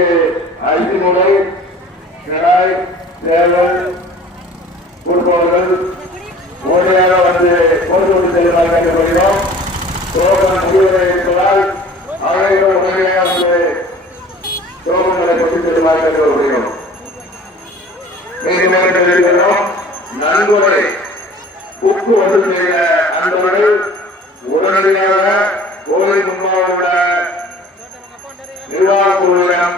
அவர்களுக்கு அரிசி மூலை கிடாய் சேவல் கொடுப்பவர்கள் உடனடியாக வந்து கொண்டு வந்து செல்லுமாறு கேட்கப்படுகிறோம். சோகம் முடிவுரை இருப்பதால் அவர்கள் உடனடியாக வந்து சோகங்களை கொண்டு செல்லுமாறு கேட்கப்படுகிறோம். மீண்டும் நன்கொடை உப்பு வந்து செய்த நண்பர்கள் உடனடியாக கோவில் முன்பாக உள்ள நிர்வாக குழுவிடம்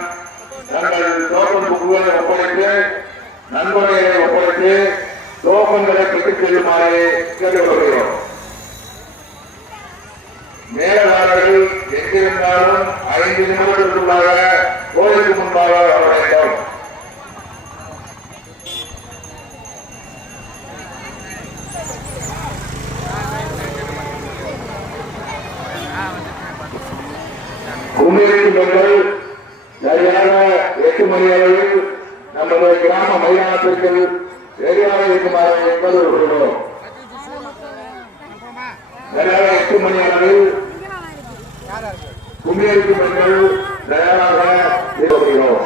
தங்கள் டோக்கன் புக்குகளை ஒப்படைத்து நன்கொடையை ஒப்படைத்து டோக்கன்களை பெற்றுச் செல்லுமாறு கேட்டுக்கொள்கிறோம். மேலாளர்கள் எங்கிருந்தாலும் 5 நிமிடத்திற்குள்ளாக கோவிலுக்கு முன்பாக வர வேண்டும். கும்மியர்கள் சரியான 8 மணி அளவில் நமது கிராம மைதானத்திற்கு சரியாக இருக்குமாறு என்பது சொல்கிறோம். சரியாக 8 மணி அளவில் கும்மியர்கள் தயாராக இருக்கிறோம்.